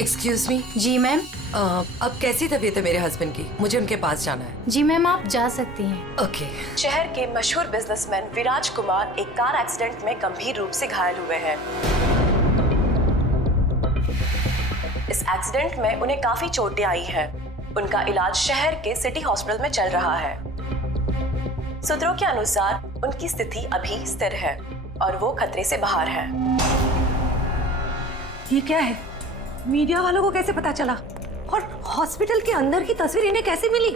Excuse me. जी ma'am. अब कैसी तबीयत है मेरे हस्बैंड की? मुझे उनके पास जाना है। जी मैम, आप जा सकती हैं। ओके। शहर के मशहूर बिजनेसमैन विराज कुमार एक कार एक्सीडेंट में गंभीर रूप से घायल हुए हैं। इस एक्सीडेंट में उन्हें काफी चोटें आई हैं। उनका इलाज शहर के सिटी हॉस्पिटल में चल रहा है। सूत्रों के अनुसार उनकी स्थिति अभी स्थिर है और वो खतरे से बाहर है। ये क्या है? मीडिया वालों को कैसे पता चला? और हॉस्पिटल के अंदर की तस्वीर इन्हें कैसे मिली?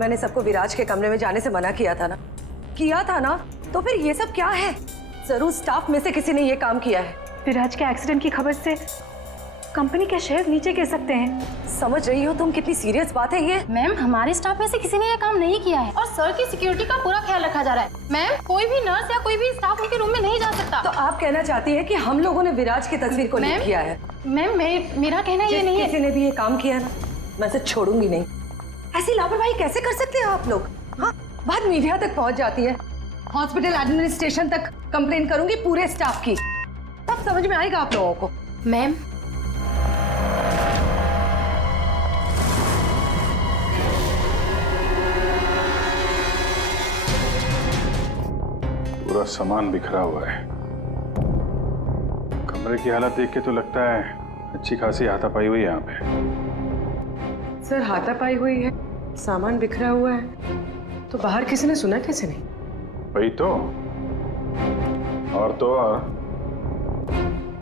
मैंने सबको विराज के कमरे में जाने से मना किया था ना? तो फिर ये सब क्या है? जरूर स्टाफ में से किसी ने ये काम किया है। विराज के एक्सीडेंट की खबर से कंपनी के शेयर नीचे गिर सकते हैं। समझ रही हो तुम कितनी सीरियस बात है ये? मैम, हमारे स्टाफ में से किसी ने ये काम नहीं किया है और सर की सिक्योरिटी का पूरा ख्याल रखा जा रहा है। मैम, कोई भी नर्स या कोई भी स्टाफ उनके रूम में नहीं जा सकता। तो आप कहना चाहती है कि हम लोगों ने विराज की तस्वीर को लीक किया है? मैम, मेरा कहना ये नहीं है। किसी ने भी ये काम किया ना, मैं इसे छोड़ूंगी नहीं। ऐसी लापरवाही कैसे कर सकते हो आप लोग? हाँ, बात मीडिया तक पहुंच जाती है, हॉस्पिटल एडमिनिस्ट्रेशन तक कंप्लेन करूंगी पूरे स्टाफ की, तब समझ में आएगा आप लोगों को। मैम, पूरा सामान बिखरा हुआ है। कमरे की हालत देख के तो लगता है अच्छी खासी हाथापाई हुई है यहाँ पे। सर, हाथापाई हुई है, सामान बिखरा हुआ है, तो बाहर किसी ने सुना कैसे नहीं? वही तो। और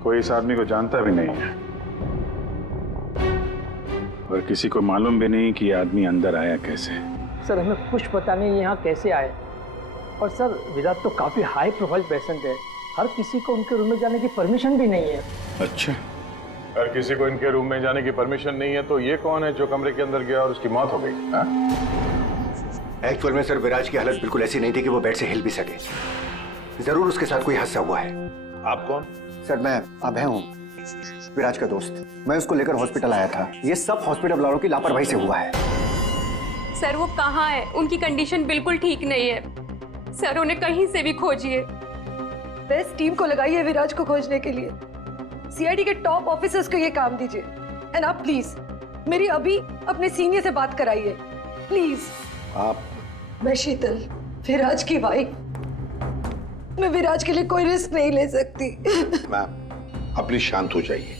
कोई इस आदमी को जानता भी नहीं है और किसी को मालूम भी नहीं कि ये आदमी अंदर आया कैसे। सर, हमें कुछ पता नहीं यहाँ कैसे आए। और सर, विराट तो काफी हाई प्रोफाइल पेशेंट है, हर किसी को उनके रूम में जाने की परमिशन भी नहीं है। अच्छा, हर किसी को इनके रूम में जाने की परमिशन नहीं है, तो ये कौन है जो कमरे के अंदर गया और उसकी मौत हो गई? एक्चुअल में सर, विराज की हालत बिल्कुल ऐसी नहीं थी कि वो बेड से हिल भी सके। जरूर उसके साथ कोई हादसा हुआ है। आप कौन? सर, मैं अभय हूँ, विराज का दोस्त। मैं उसको लेकर हॉस्पिटल आया था। ये सब हॉस्पिटल वालों की लापरवाही से हुआ है। सर, वो कहाँ है? उनकी कंडीशन बिल्कुल ठीक नहीं है सर, उन्हें कहीं से भी खोजिए। बेस्ट टीम को लगाइए विराज को खोजने के लिए। सीआईडी के टॉप ऑफिसर्स को ये काम दीजिए। एंड आप प्लीज मेरी अभी अपने सीनियर से बात कराइए, प्लीज। आप? मैं शीतल, विराज की वाइफ। मैं विराज के लिए कोई रिस्क नहीं ले सकती। मैम, आप प्लीज शांत हो जाइए।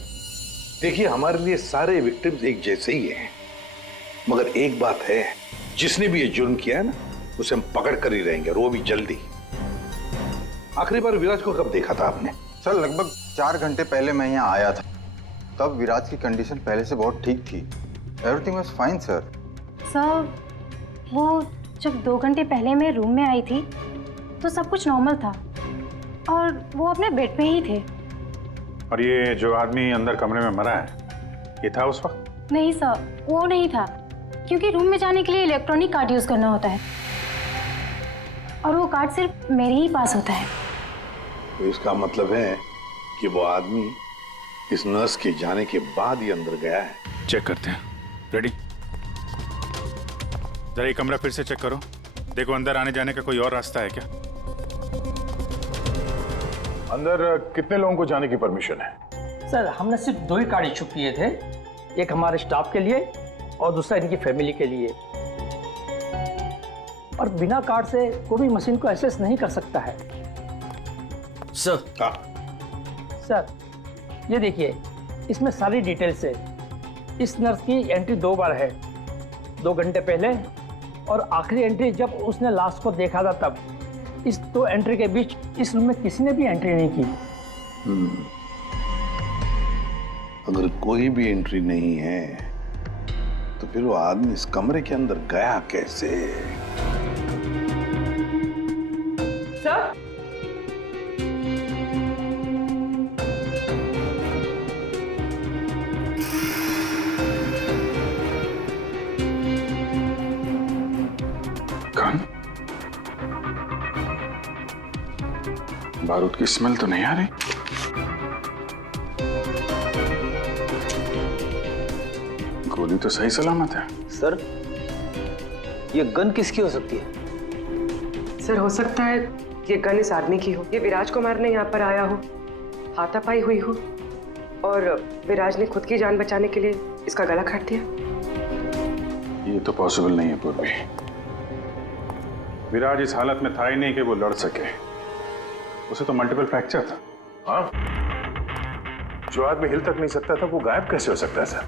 देखिए, हमारे लिए सारे विक्टिम्स एक जैसे ही हैं, मगर एक बात है, जिसने भी ये जुर्म किया है ना, उसे हम पकड़ कर ही रहेंगे, और वो भी जल्दी। आखिरी बार विराज को कब देखा था आपने? सर, लगभग 4 घंटे पहले मैं यहाँ आया था। तब विराज की कंडीशन पहले से बहुत ठीक थी। Everything was fine sir. Sir, वो जब 2 घंटे पहले मैं रूम में आई थी तो सब कुछ नॉर्मल था और वो अपने बेड पे ही थे। और ये जो आदमी अंदर कमरे में मरा है, ये था उस वक्त? नहीं सर, वो नहीं था, क्योंकि रूम में जाने के लिए इलेक्ट्रॉनिक कार्ड यूज करना होता है और वो कार्ड सिर्फ मेरे ही पास होता है। तो इसका मतलब है कि वो आदमी इस नर्स के जाने के बाद ही अंदर गया है। चेक करते हैं। रेडी? जरा ये कमरा फिर से चेक करो, देखो अंदर आने जाने का कोई और रास्ता है क्या? अंदर कितने लोगों को जाने की परमिशन है? सर, हमने सिर्फ 2 ही कार्ड इशू किए थे, एक हमारे स्टाफ के लिए और दूसरा इनकी फैमिली के लिए। और बिना कार्ड से कोई भी मशीन को एक्सेस नहीं कर सकता है। सर, सर, ये देखिए, इसमें सारी डिटेल्स है। इस नर्स की एंट्री 2 बार है, 2 घंटे पहले और आखिरी एंट्री जब उसने लास्ट को देखा था तब। इस 2 एंट्री के बीच इस रूम में किसी ने भी एंट्री नहीं की। अगर कोई भी एंट्री नहीं है तो फिर वो आदमी इस कमरे के अंदर गया कैसे? सर, बारूद की स्मेल तो नहीं आ रही। गोली तो सही सलामत है। सर, ये गन किसकी हो सकती है? सर, हो सकता है ये गन इस आदमी की हो, ये विराज को मारने यहाँ पर आया हो, हाथापाई हुई हो और विराज ने खुद की जान बचाने के लिए इसका गला काट दिया। ये तो पॉसिबल नहीं है पूर्वी। विराज इस हालत में था ही नहीं कि वो लड़ सके। उसे तो मल्टीपल फ्रैक्चर था। हाँ, जो आदमी हिल तक नहीं सकता था वो गायब कैसे हो सकता है सर?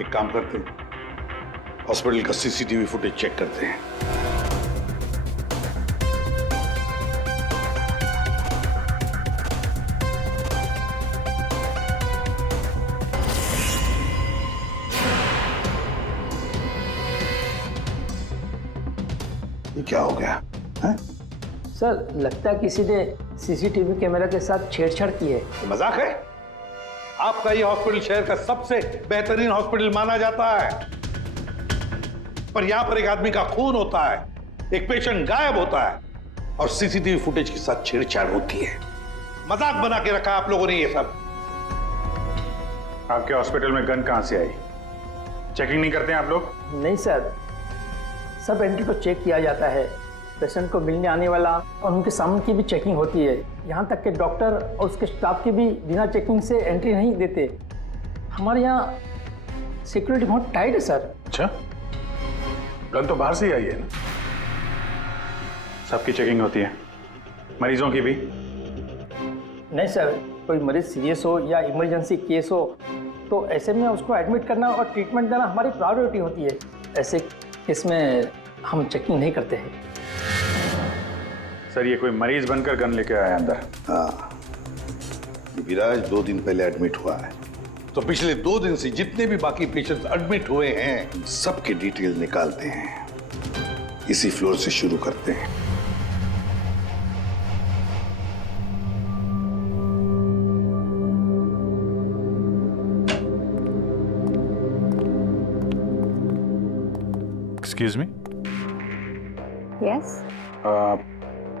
एक काम करते हैं, हॉस्पिटल का सीसीटीवी फुटेज चेक करते हैं। ये क्या हो गया है? सर लगता है किसी ने सीसीटीवी कैमरा के साथ छेड़छाड़ की है। मजाक है? आपका ये हॉस्पिटल शहर का सबसे बेहतरीन हॉस्पिटल माना जाता है, पर यहां पर एक आदमी का खून होता है, एक पेशेंट गायब होता है और सीसीटीवी फुटेज के साथ छेड़छाड़ होती है। मजाक बना के रखा आप लोगों ने ये सब। आपके हॉस्पिटल में गन कहां से आई? चेकिंग नहीं करते हैं आप लोग? नहीं सर, सब एंट्री को चेक किया जाता है। पेशेंट को मिलने आने वाला और उनके सामान की भी चेकिंग होती है। यहाँ तक कि डॉक्टर और उसके स्टाफ की भी बिना चेकिंग से एंट्री नहीं देते। हमारे यहाँ सिक्योरिटी बहुत टाइट है सर। अच्छा, गन तो बाहर से ही आई है ना? सबकी चेकिंग होती है, मरीजों की भी? नहीं सर, कोई मरीज सीरियस हो या इमरजेंसी केस हो तो ऐसे में उसको एडमिट करना और ट्रीटमेंट देना हमारी प्रायोरिटी होती है। ऐसे केस में हम चेकिंग नहीं करते हैं। सर ये कोई मरीज बनकर गन लेके आया अंदर? हाँ, विराज 2 दिन पहले एडमिट हुआ है, तो पिछले 2 दिन से जितने भी बाकी पेशेंट्स एडमिट हुए हैं सबके डिटेल निकालते हैं। इसी फ्लोर से शुरू करते हैं। Excuse me. यस।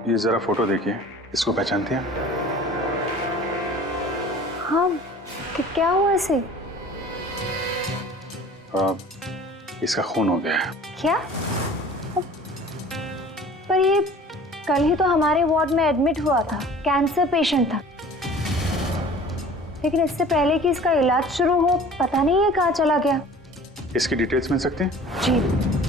ये जरा फोटो देखिए, इसको पहचानती हैं? हाँ, क्या हुआ इसे? इसका खून हो गया है। क्या? पर ये कल ही तो हमारे वार्ड में एडमिट हुआ था, कैंसर पेशेंट था। लेकिन इससे पहले कि इसका इलाज शुरू हो, पता नहीं है कहाँ चला गया। इसकी डिटेल्स मिल सकती हैं? जी।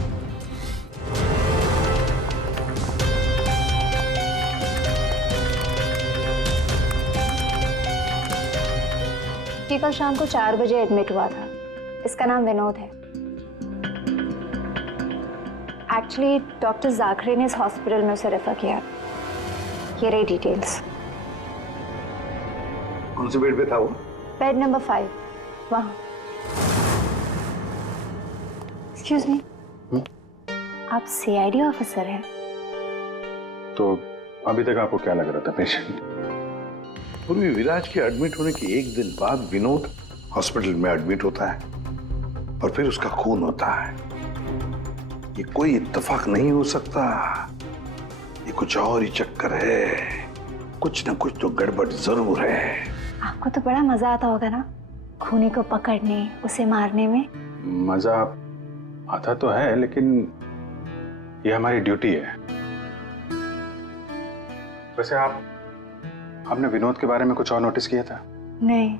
ये कल शाम को 4 बजे एडमिट हुआ था। इसका नाम विनोद है। एक्चुअली डॉक्टर जाखरे ने इस हॉस्पिटल में उसे रेफर किया। ये रही डिटेल्स। कौन से बेड पे था वो? बेड नंबर 5, वहाँ। एक्सक्यूज मी, आप सीआईडी ऑफिसर हैं? तो अभी तक आपको क्या लग रहा था पेशेंट? पूर्वी विराज के एडमिट होने के 1 दिन बाद विनोद हॉस्पिटल में एडमिट होता है और फिर उसका खून होता है। ये कोई इत्तेफाक नहीं हो सकता, ये कुछ और ही चक्कर है। कुछ ना कुछ तो गड़बड़ जरूर है। आपको तो बड़ा मजा आता होगा ना खूनी को पकड़ने, उसे मारने में? मजा आता तो है, लेकिन ये हमारी ड्यूटी है। वैसे आपने विनोद के बारे में कुछ और नोटिस किया था? नहीं।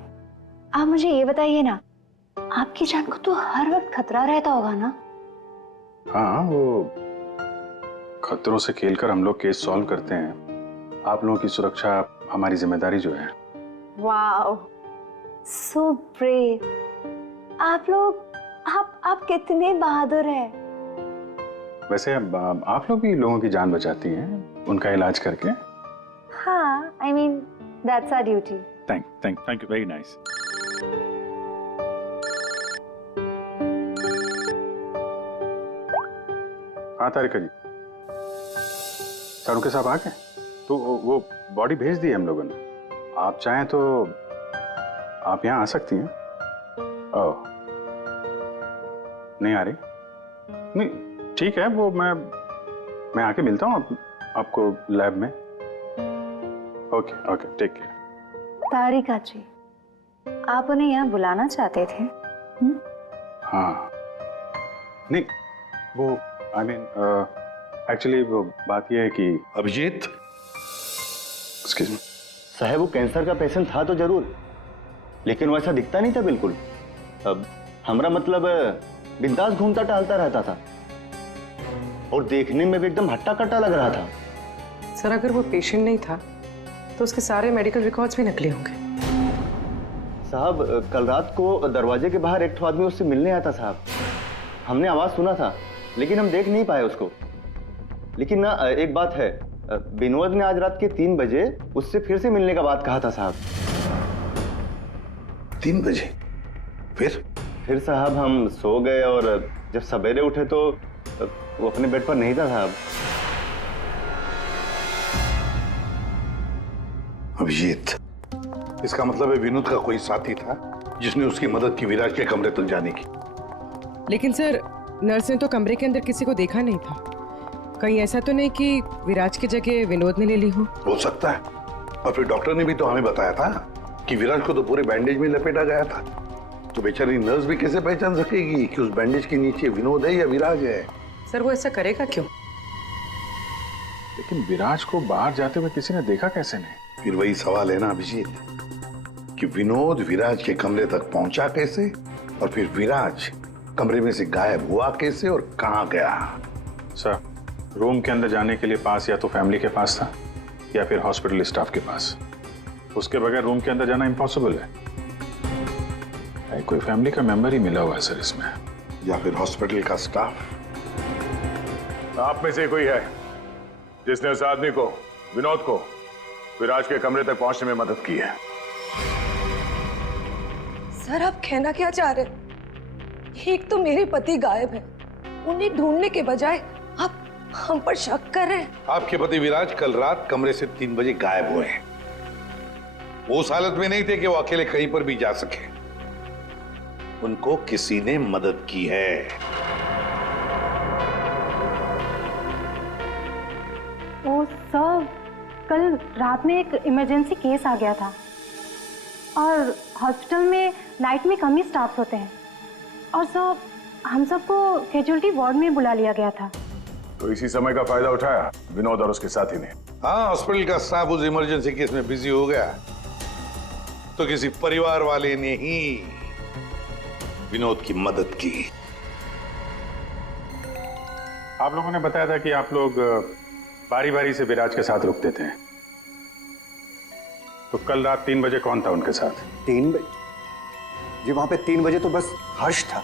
आप मुझे ये बताइए ना, आपकी जान को तो हर वक्त खतरा रहता होगा ना? हाँ, वो खतरों से खेलकर हम लोग केस सॉल्व करते हैं। आप लोगों की सुरक्षा हमारी जिम्मेदारी जो है। Wow, so brave. आप लोग आप कितने बहादुर हैं। वैसे आप लोग भी लोगों की जान बचाती हैं उनका इलाज करके। हाँ, I mean that's our duty. Thank you, very nice. हाँ तारिका जी, सारुके साहब आ गए? तो वो बॉडी भेज दी है हम लोगों ने। आप चाहें तो आप यहाँ आ सकती हैं। ओह, नहीं आ रही? नहीं, ठीक है, वो मैं आके मिलता हूँ आपको लैब में। Okay, take care. Tarika ji, आप उन्हें यहाँ बुलाना चाहते थे? हाँ, नहीं, वो एक्चुअली वो बात ये है कि अभिजीत, साहब वो कैंसर का पेशेंट था तो जरूर, लेकिन वैसा दिखता नहीं था बिल्कुल। अब हमारा मतलब बिंदास घूमता टहलता रहता था और देखने में भी एकदम हट्टा कट्टा लग रहा था। सर अगर वो पेशेंट नहीं था तो उसके सारे मेडिकल रिकॉर्ड्स भी नकली होंगे। साहब कल रात को दरवाजे के बाहर एक आदमी उससे मिलने आया था साहब। हमने आवाज सुना था लेकिन हम देख नहीं पाए उसको। लेकिन ना एक बात है, विनोद ने आज रात के 3 बजे उससे फिर से मिलने का बात कहा था साहब। 3 बजे? फिर साहब हम सो गए और जब सवेरे उठे तो वो अपने बेड पर नहीं था साहब। अभिजीत, इसका मतलब है विनोद का कोई साथी था जिसने उसकी मदद की विराज के कमरे तक जाने की। लेकिन सर नर्स ने तो कमरे के अंदर किसी को देखा नहीं था। कहीं ऐसा तो नहीं कि विराज की जगह विनोद ने ले ली हो सकता है। और फिर डॉक्टर ने भी तो हमें बताया था कि विराज को तो पूरे बैंडेज में लपेटा गया था। तो बेचारी नर्स भी कैसे पहचान सकेगी कि उस बैंडेज के नीचे विनोद है या विराज है? सर वो ऐसा करेगा क्यों? लेकिन विराज को बाहर जाते हुए किसी ने देखा कैसे नहीं? फिर वही सवाल है ना अभिजीत कि विनोद विराज के कमरे तक पहुंचा कैसे और फिर विराज कमरे में से गायब हुआ कैसे और कहां गया? सर, रूम के अंदर जाने के लिए पास या तो फैमिली के पास था या फिर हॉस्पिटल स्टाफ के पास। उसके बगैर रूम के अंदर जाना इम्पॉसिबल है। कोई फैमिली का मेंबर ही मिला हुआ है सर इसमें, या फिर हॉस्पिटल का स्टाफ। आप में से कोई है जिसने उस आदमी को, विनोद को, विराज के कमरे तक पहुंचने में मदद की है? सर आप कहना क्या चाह रहे? एक तो मेरे पति गायब है, उन्हें ढूंढने के बजाय आप हम पर शक कर रहे हैं। आपके पति विराज कल रात कमरे से 3 बजे गायब हुए हैं। वो उस हालत में नहीं थे कि वो अकेले कहीं पर भी जा सके। उनको किसी ने मदद की है। ओ सर, कल रात में एक इमरजेंसी केस आ गया था और हॉस्पिटल में नाइट में कम ही स्टाफ होते हैं और सर हम सबको कैजुअल्टी वार्ड में बुला लिया गया था। तो इसी समय का फायदा उठाया विनोद और उसके साथी ने। हाँ, हॉस्पिटल का स्टाफ उस इमरजेंसी केस में बिजी हो गया तो किसी परिवार वाले ने ही विनोद की मदद की। आप लोगों ने बताया था कि आप लोग बारी बारी से विराज के साथ रुकते थे, तो कल रात 3 बजे कौन था उनके साथ? 3 बजे जी? वहां पे 3 बजे तो बस हर्ष था।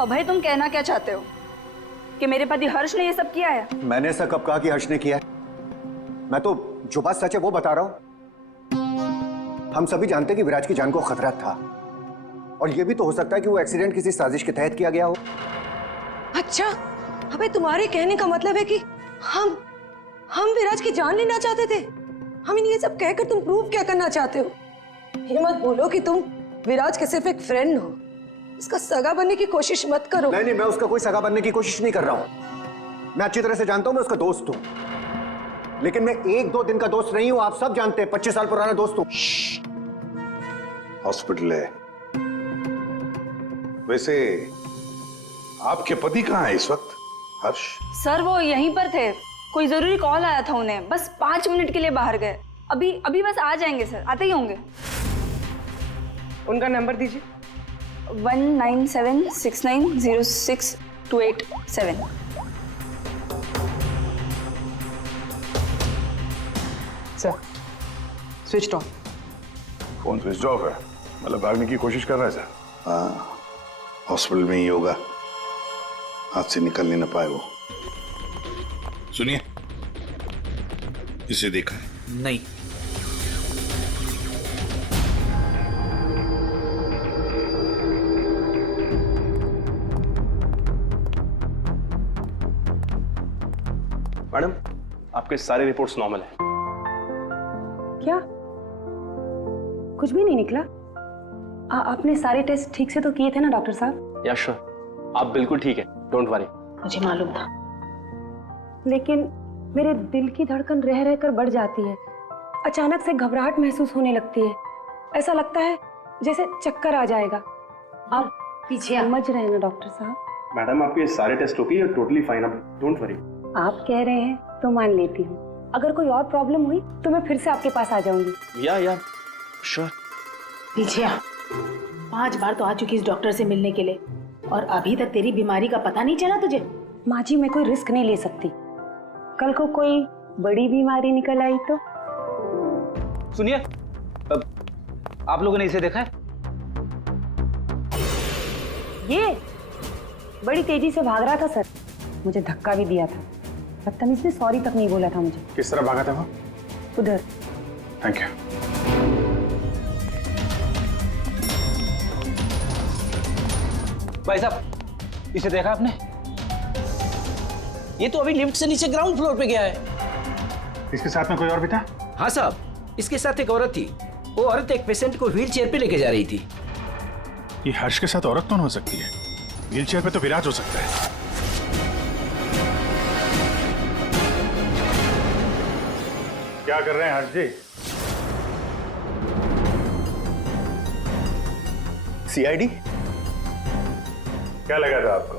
अभय तुम कहना क्या चाहते हो कि मेरे पति हर्ष ने ये सब किया है? मैंने ऐसा कब कहा कि हर्ष ने किया है? मैं तो जो बात सच है वो बता रहा हूं। हम सभी जानते हैं कि विराज की जान को खतरा था और ये भी तो हो सकता है कि वो एक्सीडेंट किसी साजिश के तहत किया गया हो। अच्छा, अबे तुम्हारे कहने का मतलब है कि हम विराज की जान लेना चाहते थे? हमें ये सब कहकर तुम प्रूव क्या करना चाहते हो? ये मत बोलो कि तुम विराज के सिर्फ एक फ्रेंड हो, उसका सगा बनने की कोशिश मत करो। नहीं, मैं उसका कोई सगा बनने की कोशिश नहीं कर रहा हूं। मैं अच्छी तरह से जानता हूं, मैं उसका दोस्त हूं, लेकिन मैं 1-2 दिन का दोस्त नहीं हूं। आप सब जानते हैं 25 साल पुराना दोस्त हूं। हॉस्पिटल है। वैसे आपके पति कहाँ है इस वक्त? हर्ष सर वो यहीं पर थे, कोई जरूरी कॉल आया था उन्हें, बस 5 मिनट के लिए बाहर गए। अभी बस आ जाएंगे सर, आते ही होंगे। उनका नंबर दीजिए। 1976906287। Sir switch off. Phone switch off है? मतलब भागने की कोशिश कर रहा है सर? हाँ, हॉस्पिटल में ही होगा, हाथ से निकल नहीं ना पाए वो। सुनिए, इसे देखा है? नहीं। मैडम, आपके सारे रिपोर्ट्स नॉर्मल हैं। क्या कुछ भी नहीं निकला? आपने सारे टेस्ट ठीक से तो किए थे ना डॉक्टर साहब? या श्योर, आप बिल्कुल ठीक है, डोंट वरी। मुझे मालूम था, लेकिन मेरे दिल की धड़कन रह रहकर बढ़ जाती है। अचानक से घबराहट महसूस होने लगती है, ऐसा लगता है जैसे चक्कर आ जाएगा। आप पीछे समझ रहे हैं ना डॉक्टर साहब? मैडम, आपके सारे टेस्ट हो गए, यू आर टोटली फाइन, अब डोंट वरी। आप कह रहे हैं तो मान लेती हूँ। अगर कोई और प्रॉब्लम हुई तो मैं फिर से आपके पास आ जाऊंगी। या श्योर। पीछे आ। 5 बार तो आ चुकी इस डॉक्टर से मिलने के लिए और अभी तक तेरी बीमारी का पता नहीं चला तुझे। माँ जी, मैं कोई रिस्क नहीं ले सकती। कल को कोई बड़ी बीमारी निकल आई तो। सुनिए, आप लोगों ने इसे देखा है? ये बड़ी तेजी से भाग रहा था सर, मुझे धक्का भी दिया था। बदतमीज ने सॉरी तक नहीं बोला था मुझे। किस तरह भागा था वो? उधर। Thank you. भाई साहब, इसे देखा आपने? ये तो अभी लिफ्ट से नीचे ग्राउंड फ्लोर पे गया है। इसके साथ में कोई और भी था? हाँ साहब, इसके साथ एक औरत थी। वो औरत एक पेशेंट को व्हील चेयर पे लेके जा रही थी। ये हर्ष के साथ औरत कौन हो सकती है? व्हील चेयर पे तो विराज हो सकता है। क्या कर रहे हैं हर्ष जी? सीआईडी? क्या लगा था आपको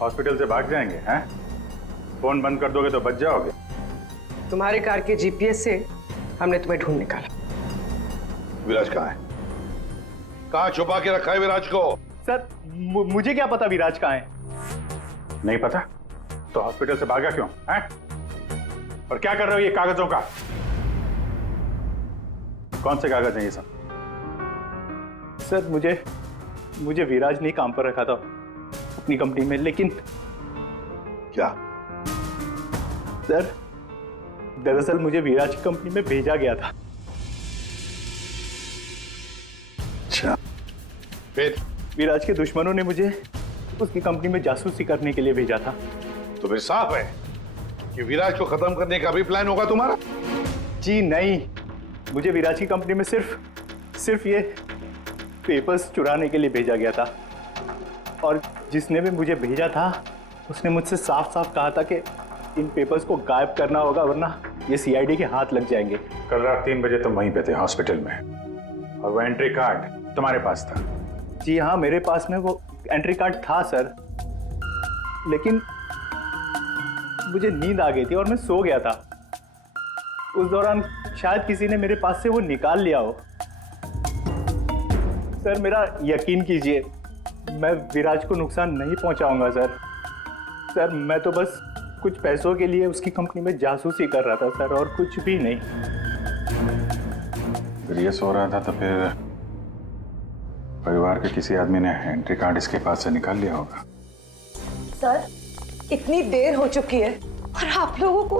हॉस्पिटल से भाग जाएंगे? हैं? फोन बंद कर दोगे तो बच जाओगे। तुम्हारे कार के जीपीएस से हमने तुम्हें ढूंढ निकाला। विराज कहाँ है? कहाँ छुपा के रखा है विराज को? सर मुझे क्या पता विराज कहाँ है। नहीं पता तो हॉस्पिटल से भागा क्यों? हैं? और क्या कर रहे हो ये कागजों का? कौन से कागज हैं ये सब? सर मुझे विराज ने काम पर रखा था अपनी कंपनी में, लेकिन क्या? सर दरअसल मुझे विराज की कंपनी में भेजा गया था। अच्छा, फिर? विराज के दुश्मनों ने मुझे उसकी कंपनी में जासूसी करने के लिए भेजा था। तो फिर साफ है कि विराज को खत्म करने का भी प्लान होगा तुम्हारा? जी नहीं, मुझे विराज की कंपनी में सिर्फ ये पेपर्स चुराने के लिए भेजा गया था। और जिसने भी मुझे भेजा था उसने मुझसे साफ साफ कहा था कि इन पेपर्स को गायब करना होगा, वरना ये सीआईडी के हाथ लग जाएंगे। कल रात 3 बजे तुम वहीं पे थे हॉस्पिटल में और वो एंट्री कार्ड तुम्हारे पास था? जी हाँ, मेरे पास में वो एंट्री कार्ड था सर, लेकिन मुझे नींद आ गई थी और मैं सो गया था। उस दौरान शायद किसी ने मेरे पास से वो निकाल लिया हो। सर मेरा यकीन कीजिए, मैं विराज को नुकसान नहीं पहुंचाऊंगा सर। सर मैं तो बस कुछ पैसों के लिए उसकी कंपनी में जासूसी कर रहा था सर, और कुछ भी नहीं। फिर ये सो रहा था तो फिर परिवार के किसी आदमी ने एंट्री कार्ड इसके पास से निकाल लिया होगा। सर, इतनी देर हो चुकी है और आप लोगों को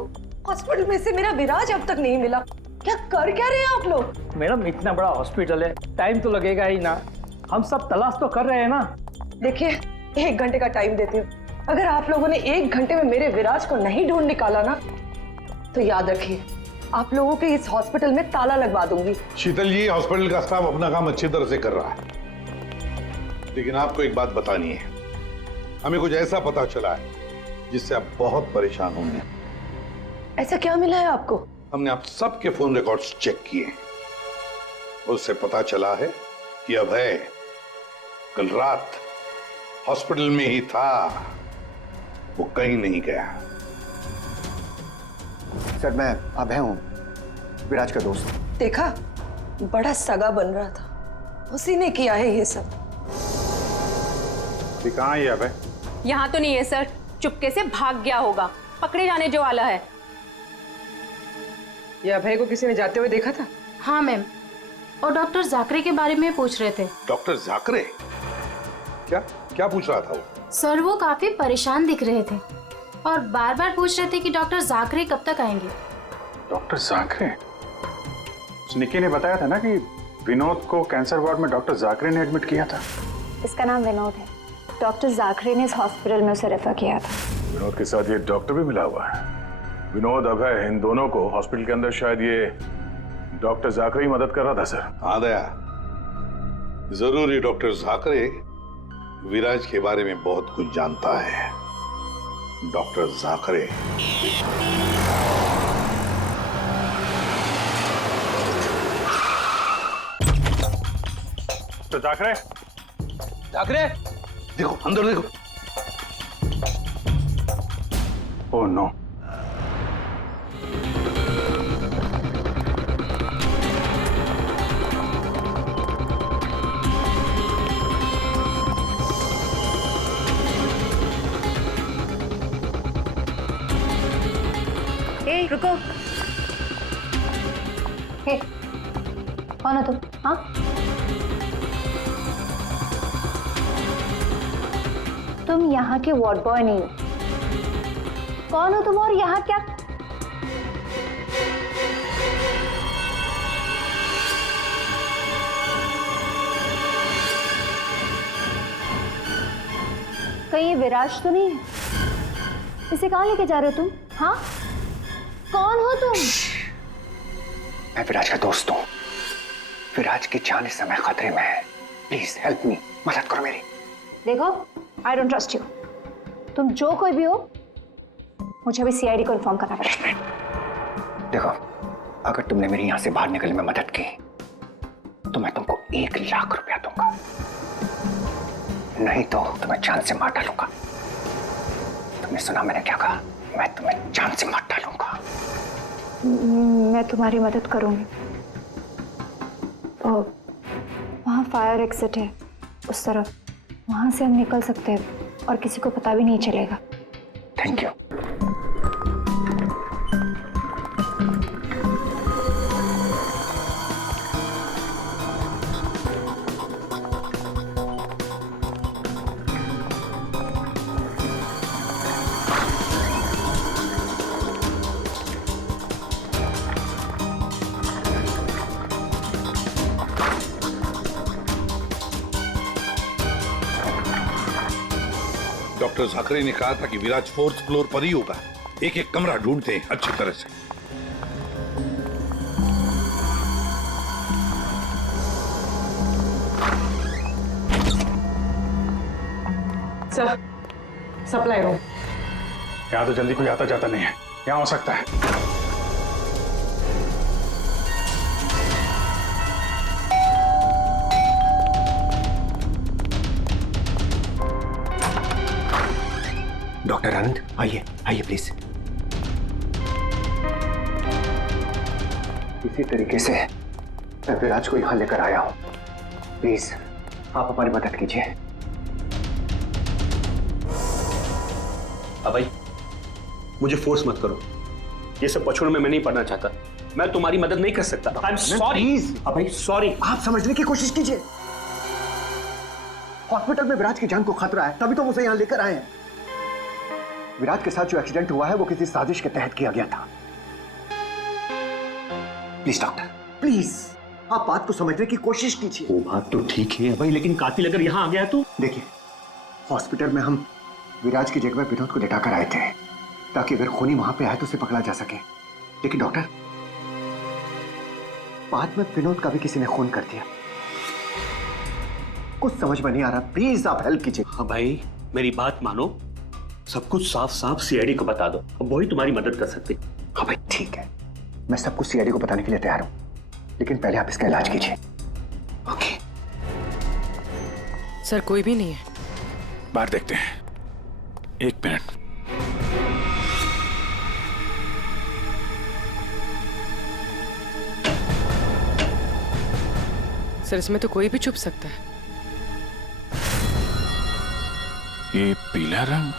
हॉस्पिटल में से मेरा विराज अब तक नहीं मिला। क्या कर क्या रहे हैं आप लोग? मैडम इतना बड़ा हॉस्पिटल है, टाइम तो लगेगा ही ना। हम सब तलाश तो कर रहे हैं ना। देखिए, 1 घंटे का टाइम देती हूँ। अगर आप लोगों ने 1 घंटे में मेरे विराज को नहीं ढूंढ निकाला ना, तो याद रखिए आप लोगों के इस हॉस्पिटल में ताला लगवा दूंगी। शीतल जी, हॉस्पिटल का स्टाफ अपना काम अच्छी तरह से कर रहा है, लेकिन आपको एक बात बतानी है। हमें कुछ ऐसा पता चला है जिससे आप बहुत परेशान होंगे। ऐसा क्या मिला है आपको? हमने आप सबके फोन रिकॉर्ड्स चेक किए, उससे पता चला है कि अभय कल रात हॉस्पिटल में ही था, वो कहीं नहीं गया। सर मैं अभय हूँ, विराज का दोस्त। देखा, बड़ा सगा बन रहा था, उसी ने किया है ये सब। कहाँ है ये अभय? यहाँ तो नहीं है सर, चुपके से भाग गया होगा, पकड़े जाने जो वाला है। ये अभय को किसी ने जाते हुए देखा था? हाँ मैम, और डॉक्टर जाकरे के बारे में पूछ रहे थे। डॉक्टर जाकरे? क्या क्या पूछ रहा था वो? सर वो काफी परेशान दिख रहे थे और बार बार पूछ रहे थे कि डॉक्टर जाकरे कब तक आएंगे। डॉक्टर जाकरे? निकी ने बताया था ना कि विनोद को कैंसर वार्ड में डॉक्टर जाकरे ने एडमिट किया था। इसका नाम विनोद है। डॉक्टर जाकरे ने इस हॉस्पिटल में उसे रेफर किया था। विनोद के साथ ये डॉक्टर भी मिला हुआ है। विनोद, अभय, इन दोनों को हॉस्पिटल के अंदर शायद ये डॉक्टर जाकरे ही मदद कर रहा था सर। हाँ दया, जरूरी डॉक्टर जाकरे विराज के बारे में बहुत कुछ जानता है। डॉक्टर जाकरे तो जाकरे देखो, अंदर देखो। ओह नो, रुको। हे, कौन हो तुम? हाँ, तुम यहाँ के वार्ड बॉय नहीं हो। कौन हो तुम और यहाँ क्या? कहीं ये विराज तो नहीं है? इसे कहाँ लेके जा रहे हो तुम? हाँ, कौन हो तुम? मैं विराज का दोस्त हूँ। विराज की जान इस समय खतरे में है। प्लीज हेल्प मी, मदद करो मेरी। देखो, आई डोंट ट्रस्ट यू। तुम जो कोई भी हो, मुझे अभी सीआईडी को इन्फॉर्म करना पड़ेगा। देखो, अगर तुमने मेरी यहाँ से बाहर निकलने में मदद की तो मैं तुमको 1 लाख रुपया दूंगा, नहीं तो तुम्हें जान से मार डालूंगा। तुमने सुना मैंने क्या कहा? मैं तुम्हें जान से मार डालूंगा। मैं तुम्हारी मदद करूंगी। वहाँ फायर एग्जिट है उस तरफ, वहां से हम निकल सकते हैं और किसी को पता भी नहीं चलेगा। Thank you. डॉक्टर झाकरे ने कहा था कि विराज 4th फ्लोर पर ही होगा। एक एक कमरा ढूंढते हैं अच्छी तरह से। Sir, supply room. यहाँ तो जल्दी कोई आता जाता नहीं है। यहाँ हो सकता है। डॉक्टर आनंद, आइए आइए प्लीज। इसी तरीके से मैं विराज को यहां लेकर आया हूं। प्लीज आप हमारी मदद कीजिए। अभय, मुझे फोर्स मत करो। ये सब पछुड़ में मैं नहीं पढ़ना चाहता। मैं तुम्हारी मदद नहीं कर सकता। I am sorry. Abhay sorry. आप समझने की कोशिश कीजिए। हॉस्पिटल में विराज की जान को खतरा है, तभी तो उसे यहां लेकर आए हैं। विराज के साथ जो एक्सीडेंट हुआ है वो किसी साजिश के तहत किया गया था। प्लीज डॉक्टर, प्लीज आप बात को समझने की कोशिश कीजिए। वो बात तो ठीक है भाई, लेकिन कातिल अगर यहाँ आ गया तो? देखिए, हॉस्पिटल में हम विराज की जगह में विनोद को लेटाकर आए थे ताकि अगर खूनी वहां पे आए तो उसे पकड़ा जा सके। लेकिन डॉक्टर, बाद में विनोद का भी किसी ने खून कर दिया। कुछ समझ में नहीं आ रहा। प्लीज आप हेल्प कीजिए। हाँ भाई, मेरी बात मानो। सब कुछ साफ साफ सीआईडी को बता दो, अब वही तुम्हारी मदद कर सकते। हाँ भाई ठीक है, मैं सब कुछ सीआईडी को बताने के लिए तैयार हूं, लेकिन पहले आप इसका इलाज कीजिए। ओके सर, कोई भी नहीं है। बाहर देखते हैं। 1 मिनट। सर, इसमें तो कोई भी छुप सकता है। ये पीला रंग,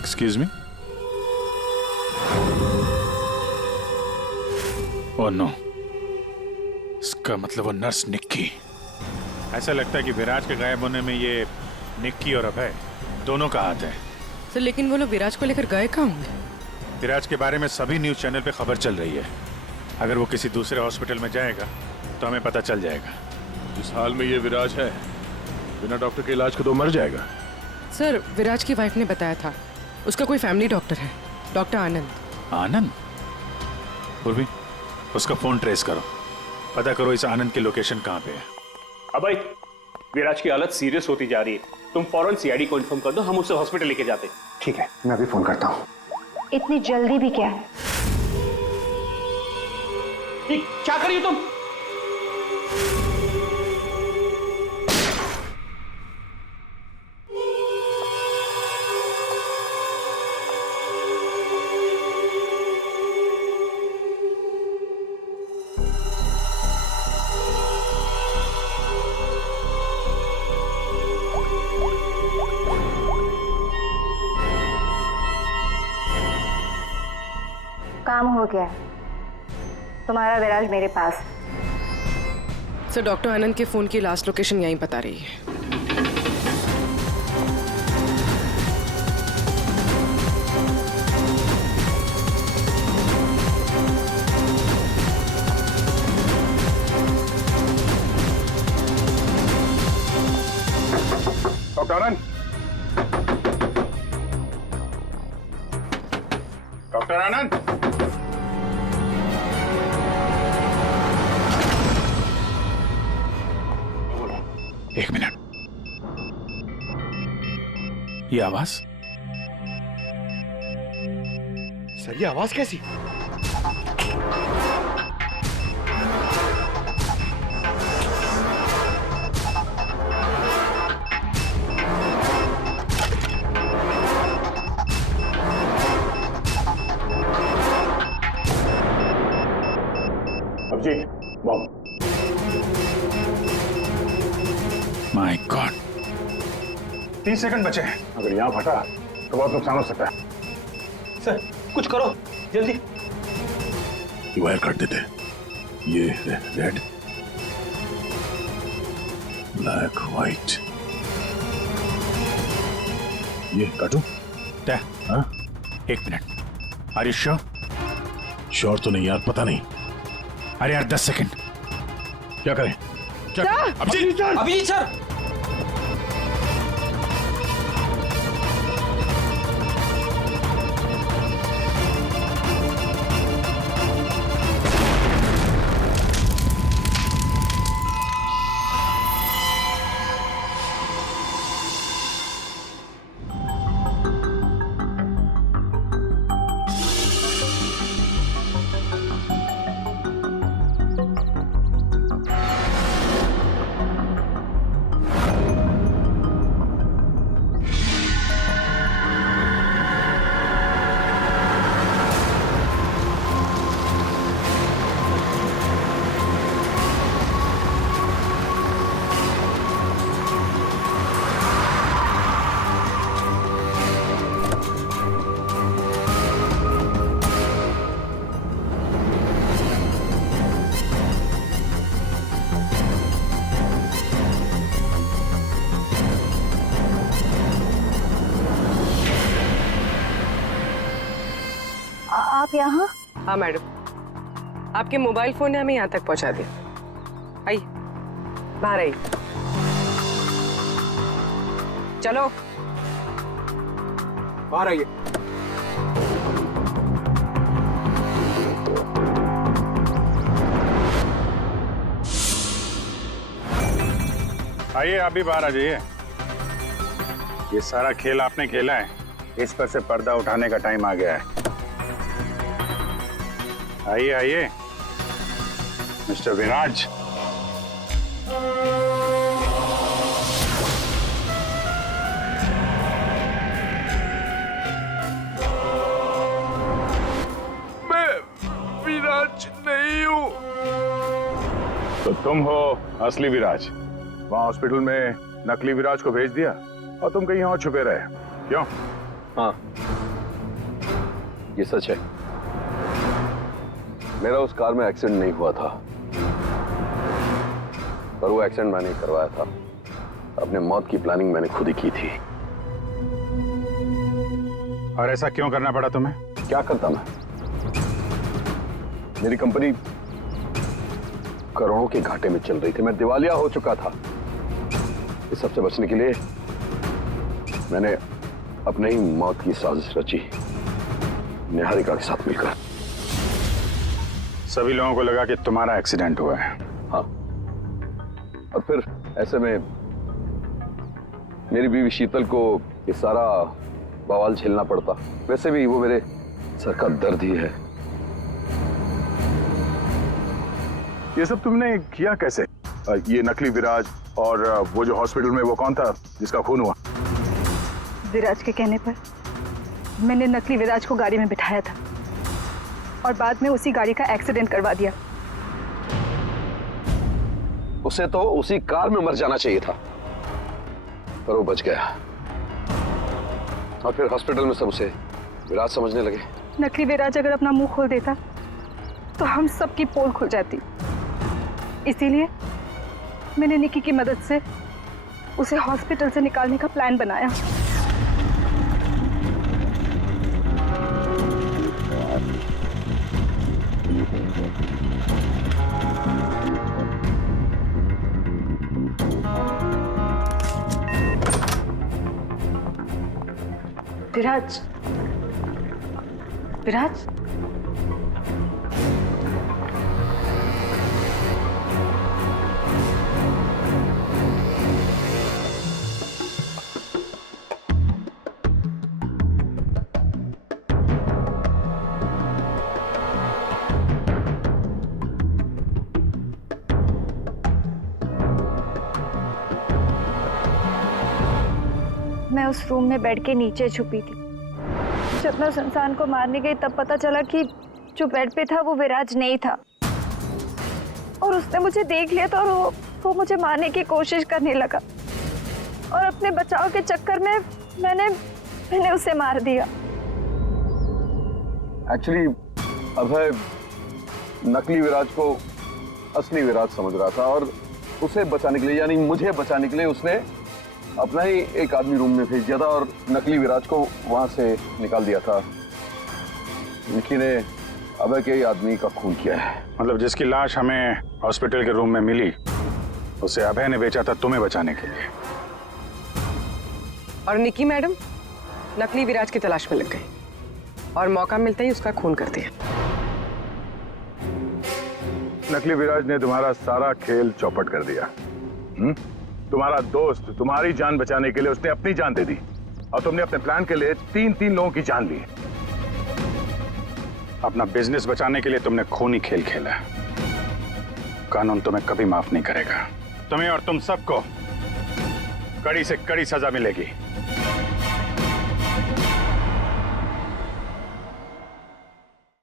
एक्सक्यूज मी। ओह नो, इसका मतलब वो नर्स निक्की। ऐसा लगता है कि विराज के गायब होने में ये निक्की और अभय दोनों का हाथ है। सर, लेकिन वो लोग विराज को लेकर गए कहाँ होंगे? विराज के बारे में सभी न्यूज चैनल पे खबर चल रही है। अगर वो किसी दूसरे हॉस्पिटल में जाएगा तो हमें पता चल जाएगा। जिस हाल में ये विराज है, बिना डॉक्टर के इलाज के तो मर जाएगा। सर, विराज की वाइफ ने बताया था उसका कोई फैमिली डॉक्टर है, डॉक्टर आनंद। आनंद? पूर्वी, उसका फोन ट्रेस करो, पता करो इस आनंद की लोकेशन कहाँ पे है। अभय, विराज की हालत सीरियस होती जा रही है। तुम फौरन सीआईडी को इन्फॉर्म कर दो, हम उसे हॉस्पिटल लेके जाते। ठीक है, मैं अभी फोन करता हूँ। इतनी जल्दी भी क्या है? क्या कर रही हो तुम? काम हो गया है। तुम्हारा विराज मेरे पास। सर डॉक्टर आनंद के फोन की लास्ट लोकेशन यहीं बता रही है। डॉक्टर आनंद, डॉक्टर आनंद, एक मिनट, ये आवाज? सर ये आवाज कैसी? Abhijit, bomb. My god, 30 second बचे हैं। अगर यहाँ फटा तो बहुत नुकसान हो सकता है। सर कुछ करो जल्दी। वायर काट देते। ये रेड, ब्लैक, व्हाइट, ये काटू? हाँ? एक minute, are you sure? Sure तो नहीं यार, पता नहीं। अरे यार 10 सेकंड, क्या करें? क्या? अभिजीत सर! अभिजीत सर! आप यहाँ? हाँ मैडम, आपके मोबाइल फोन ने हमें यहाँ तक पहुँचा दिया। आइए बाहर आइए, चलो बाहर आइए। आइए, आप भी बाहर आ जाइए। ये सारा खेल आपने खेला है, इस पर से पर्दा उठाने का टाइम आ गया है। आइए आइए मिस्टर विराज। मैं विराज नहीं हूं। तो तुम हो असली विराज। वहां हॉस्पिटल में नकली विराज को भेज दिया और तुम कहीं और छुपे रहे, क्यों? हाँ, ये सच है। मेरा उस कार में एक्सीडेंट नहीं हुआ था, पर वो एक्सीडेंट मैंने करवाया था। अपने मौत की प्लानिंग मैंने खुद ही की थी। और ऐसा क्यों करना पड़ा तुम्हें? क्या करता मैं? मेरी कंपनी करोड़ों के घाटे में चल रही थी, मैं दिवालिया हो चुका था। इस सबसे बचने के लिए मैंने अपने ही मौत की साजिश रची, निहारिका के साथ मिलकर। सभी लोगों को लगा कि तुम्हारा एक्सीडेंट हुआ है। हाँ, और फिर ऐसे में मेरी बीवी शीतल को ये सारा बवाल झेलना पड़ता। वैसे भी वो मेरे सर का दर्द ही है। ये सब तुमने किया कैसे? ये नकली विराज और वो जो हॉस्पिटल में वो कौन था जिसका खून हुआ? विराज के कहने पर मैंने नकली विराज को गाड़ी में बिठाया था और बाद में उसी गाड़ी का एक्सीडेंट करवा दिया। उसे तो उसी कार में मर जाना चाहिए था, पर वो बच गया। और फिर हॉस्पिटल में सब उसे विराज समझने लगे। नकली विराज अगर अपना मुंह खोल देता तो हम सबकी पोल खुल जाती। इसीलिए मैंने निकी की मदद से उसे हॉस्पिटल से निकालने का प्लान बनाया। विराज, विराज, मैं उस रूम में बेड के नीचे छुपी थी। जब मैं उस इंसान को मारने गई तब पता चला कि जो बेड पे था वो विराज नहीं था, और उसने मुझे देख लिया था और वो मुझे मारने की कोशिश करने लगा, और अपने बचाव के चक्कर में मैंने उसे मार दिया। एक्चुअली अभय नकली विराज को असली विराज समझ रहा था और उसे बचाने के लिए, यानी मुझे बचाने के लिए उसने अपना ही एक आदमी रूम में भेज दिया था और नकली विराज को वहां से निकाल दिया था। निकी ने अभय के ही आदमी का खून किया है। मतलब जिसकी लाश हमें हॉस्पिटल के रूम में मिली उसे अभय ने बेचा था तुम्हें बचाने के लिए। और निकी मैडम नकली विराज की तलाश में लग गई और मौका मिलते ही उसका खून कर दिया। नकली विराज ने तुम्हारा सारा खेल चौपट कर दिया। तुम्हारा दोस्त तुम्हारी जान बचाने के लिए उसने अपनी जान दे दी और तुमने अपने प्लान के लिए तीन लोगों की जान ली। अपना बिजनेस बचाने के लिए तुमने खूनी खेल खेला। कानून तुम्हें कभी माफ नहीं करेगा। तुम्हें और तुम सबको कड़ी से कड़ी सजा मिलेगी।